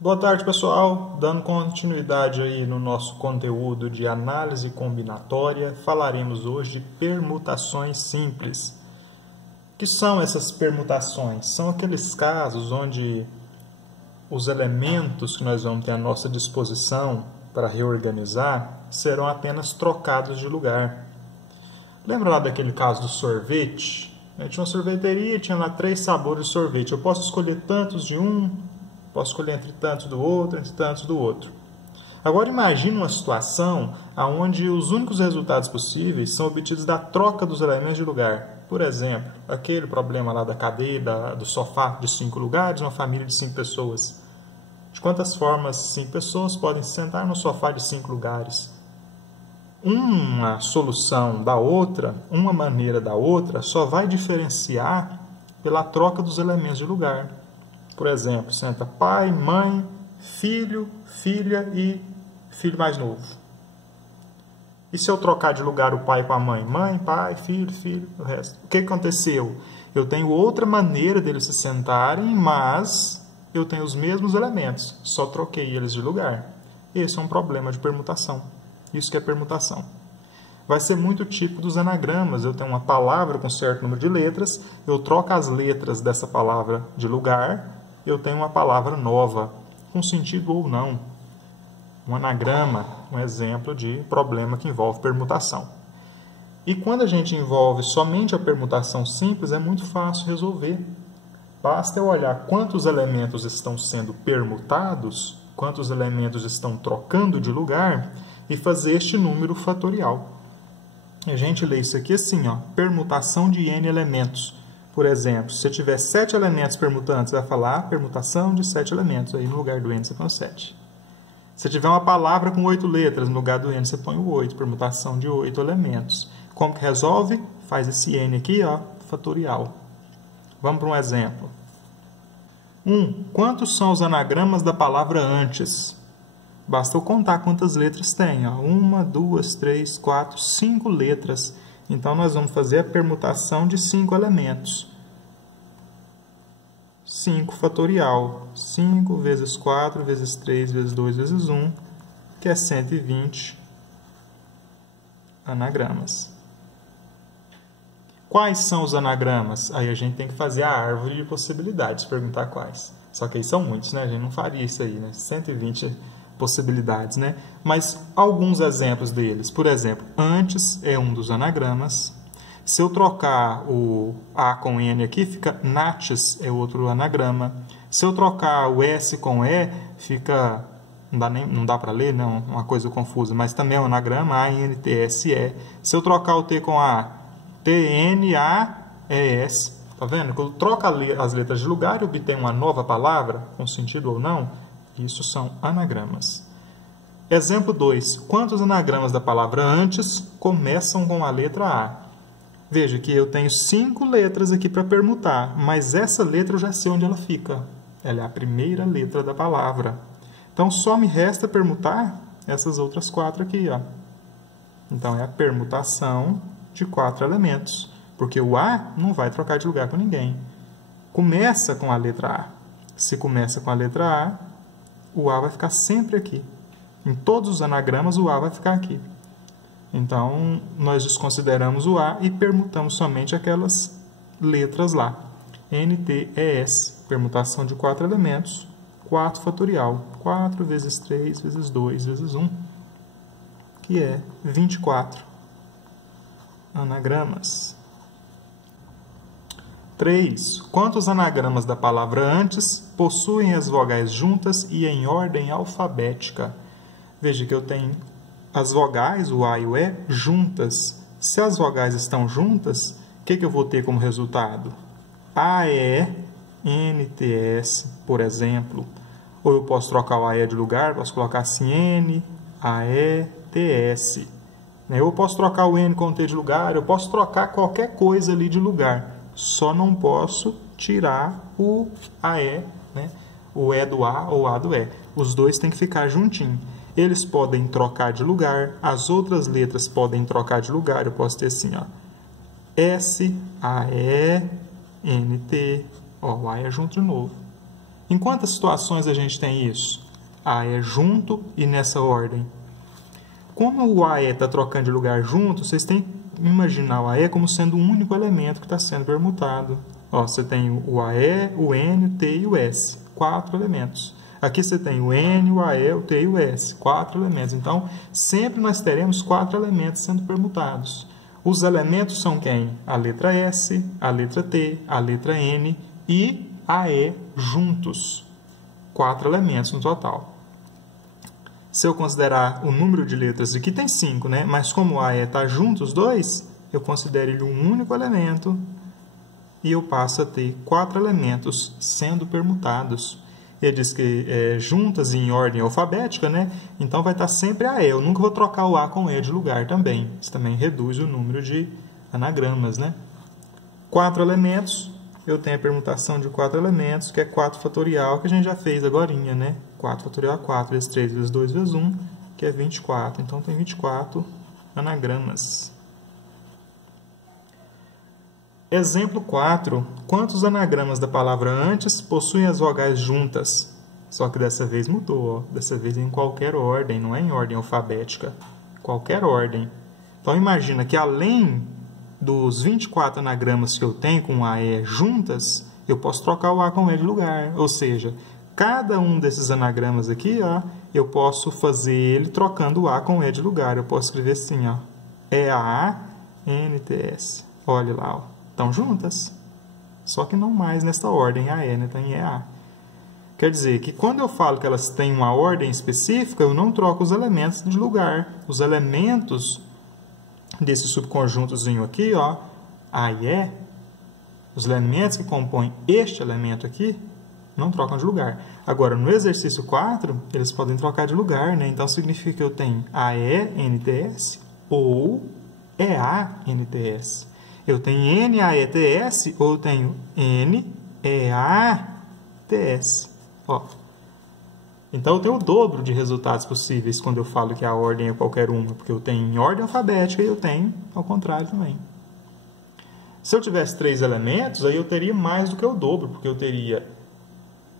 Boa tarde, pessoal. Dando continuidade aí no nosso conteúdo de análise combinatória, falaremos hoje de permutações simples. O que são essas permutações? São aqueles casos onde os elementos que nós vamos ter à nossa disposição para reorganizar serão apenas trocados de lugar. Lembra lá daquele caso do sorvete? Tinha uma sorveteria, tinha lá 3 sabores de sorvete. Eu posso escolher tantos de um, posso escolher entre tantos do outro, entre tantos do outro. Agora imagine uma situação onde os únicos resultados possíveis são obtidos da troca dos elementos de lugar. Por exemplo, aquele problema lá da cadeira, do sofá de 5 lugares, uma família de 5 pessoas. De quantas formas 5 pessoas podem se sentar no sofá de 5 lugares? Uma solução da outra, uma maneira da outra, só vai diferenciar pela troca dos elementos de lugar. Por exemplo, senta pai, mãe, filho, filha e filho mais novo. E se eu trocar de lugar o pai com a mãe? Mãe, pai, filho, filho, o resto. O que aconteceu? Eu tenho outra maneira deles se sentarem, mas eu tenho os mesmos elementos, só troquei eles de lugar. Esse é um problema de permutação. Isso que é permutação. Vai ser muito típico dos anagramas. Eu tenho uma palavra com certo número de letras, eu troco as letras dessa palavra de lugar, eu tenho uma palavra nova, com sentido ou não. Um anagrama, um exemplo de problema que envolve permutação. E quando a gente envolve somente a permutação simples, é muito fácil resolver. Basta eu olhar quantos elementos estão sendo permutados, quantos elementos estão trocando de lugar, e fazer este número fatorial. A gente lê isso aqui assim, permutação de n elementos. Por exemplo, se eu tiver 7 elementos permutantes, vai falar permutação de 7 elementos. Aí no lugar do n você põe o 7. Se tiver uma palavra com 8 letras, no lugar do n você põe o 8. Permutação de 8 elementos. Como que resolve? Faz esse n aqui, fatorial. Vamos para um exemplo. 1. Quantos são os anagramas da palavra antes? Basta eu contar quantas letras tem. 1, 2, 3, 4, 5 letras. Então, nós vamos fazer a permutação de 5 elementos. 5 fatorial. 5 vezes 4 vezes 3 vezes 2 vezes 1, que é 120 anagramas. Quais são os anagramas? Aí a gente tem que fazer a árvore de possibilidades, perguntar quais. Só que aí são muitos, né? A gente não faria isso aí, né? 120 possibilidades, né? Mas alguns exemplos deles. Por exemplo, antes é um dos anagramas. Se eu trocar o A com N aqui, fica nates, é outro anagrama. Se eu trocar o S com E, fica... Não dá para ler, não, uma coisa confusa, mas também é um anagrama, A-N-T-S-E. Se eu trocar o T com A, T-N-A-E-S. Tá vendo? Quando troca as letras de lugar e obtém uma nova palavra, com sentido ou não, isso são anagramas. Exemplo 2. Quantos anagramas da palavra antes começam com a letra A? Veja que eu tenho 5 letras aqui para permutar, mas essa letra eu já sei onde ela fica. Ela é a primeira letra da palavra. Então, só me resta permutar essas outras 4 aqui. Então, é a permutação de 4 elementos, porque o A não vai trocar de lugar com ninguém. Começa com a letra A. Se começa com a letra A, o A vai ficar sempre aqui. Em todos os anagramas, o A vai ficar aqui. Então, nós desconsideramos o A e permutamos somente aquelas letras lá. N, T, E, S. Permutação de 4 elementos. 4 fatorial. 4 vezes 3 vezes 2 vezes 1. Que é 24 anagramas. 3. Quantos anagramas da palavra antes possuem as vogais juntas e em ordem alfabética? Veja que eu tenho as vogais, o A e o E, juntas. Se as vogais estão juntas, o que eu vou ter como resultado? AE, NTS, por exemplo. Ou eu posso trocar o AE de lugar, posso colocar assim N, AE, TS. Eu posso trocar o N com o T de lugar, eu posso trocar qualquer coisa ali de lugar. Só não posso tirar o AE, o E do A ou o A do E. Os dois têm que ficar juntinhos. Eles podem trocar de lugar, as outras letras podem trocar de lugar. Eu posso ter assim, S, A, E, N, T. O A é junto de novo. Em quantas situações a gente tem isso? A é junto e nessa ordem. Como o AE está trocando de lugar junto, vocês têm que imaginar o AE como sendo um único elemento que está sendo permutado. Ó, você tem o AE, o N, o T e o S. 4 elementos. Aqui você tem o N, o AE, o T e o S. 4 elementos. Então, sempre nós teremos 4 elementos sendo permutados. Os elementos são quem? A letra S, a letra T, a letra N e a E juntos. 4 elementos no total. Se eu considerar o número de letras, aqui tem 5, né? Mas como a E está junto, os dois, eu considero ele um único elemento e eu passo a ter 4 elementos sendo permutados. Ele diz que juntas em ordem alfabética, né? Então vai estar sempre a E. Eu nunca vou trocar o A com E de lugar também. Isso também reduz o número de anagramas, né? 4 elementos. Eu tenho a permutação de 4 elementos, que é 4 fatorial, que a gente já fez agorinha, né? 4 fatorial é 4 vezes 3 vezes 2 vezes 1, que é 24. Então, tem 24 anagramas. Exemplo 4. Quantos anagramas da palavra antes possuem as vogais juntas? Só que dessa vez mudou, ó. Dessa vez é em qualquer ordem, não é em ordem alfabética. Qualquer ordem. Então, imagina que além dos 24 anagramas que eu tenho com A e E juntas, eu posso trocar o A com E de lugar. Ou seja, cada um desses anagramas aqui, ó, eu posso fazer ele trocando o A com E de lugar. Eu posso escrever assim, ó, EANTS. Olha lá, ó, estão juntas. Só que não mais nesta ordem, AE, né? Está em EA. Quer dizer que quando eu falo que elas têm uma ordem específica, eu não troco os elementos de lugar. Os elementos desse subconjuntozinho aqui, ó, A e E, os elementos que compõem este elemento aqui, não trocam de lugar. Agora, no exercício 4, eles podem trocar de lugar, né? Então, significa que eu tenho AENTS ou EANTS. Eu tenho NAETS ou eu tenho NEATS. Ó. Então, eu tenho o dobro de resultados possíveis quando eu falo que a ordem é qualquer uma, porque eu tenho em ordem alfabética e eu tenho ao contrário também. Se eu tivesse 3 elementos, aí eu teria mais do que o dobro, porque eu teria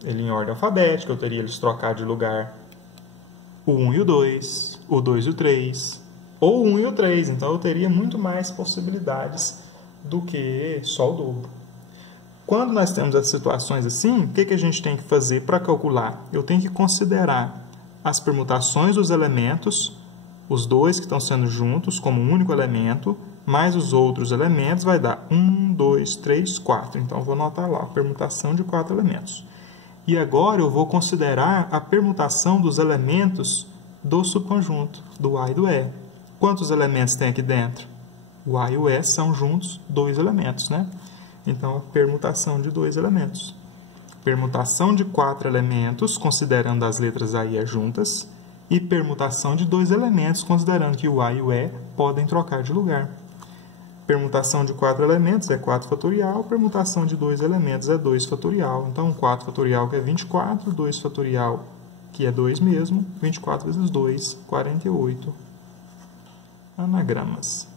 ele em ordem alfabética, eu teria eles trocar de lugar o 1 e o 2 e o 3, ou o 1 e o 3. Então, eu teria muito mais possibilidades do que só o dobro. Quando nós temos as situações assim, o que a gente tem que fazer para calcular? Eu tenho que considerar as permutações dos elementos, os dois que estão sendo juntos como um único elemento, mais os outros elementos vai dar 1, 2, 3, 4. Então, eu vou anotar lá a permutação de 4 elementos. E agora eu vou considerar a permutação dos elementos do subconjunto, do A e do E. Quantos elementos tem aqui dentro? O A e o E são juntos 2 elementos, né? Então, a permutação de 2 elementos. Permutação de 4 elementos, considerando as letras A e E juntas. E permutação de 2 elementos, considerando que o A e o E podem trocar de lugar. Permutação de 4 elementos é 4 fatorial. Permutação de 2 elementos é 2 fatorial. Então, 4 fatorial que é 24, 2 fatorial que é 2 mesmo. 24 vezes 2, 48 anagramas.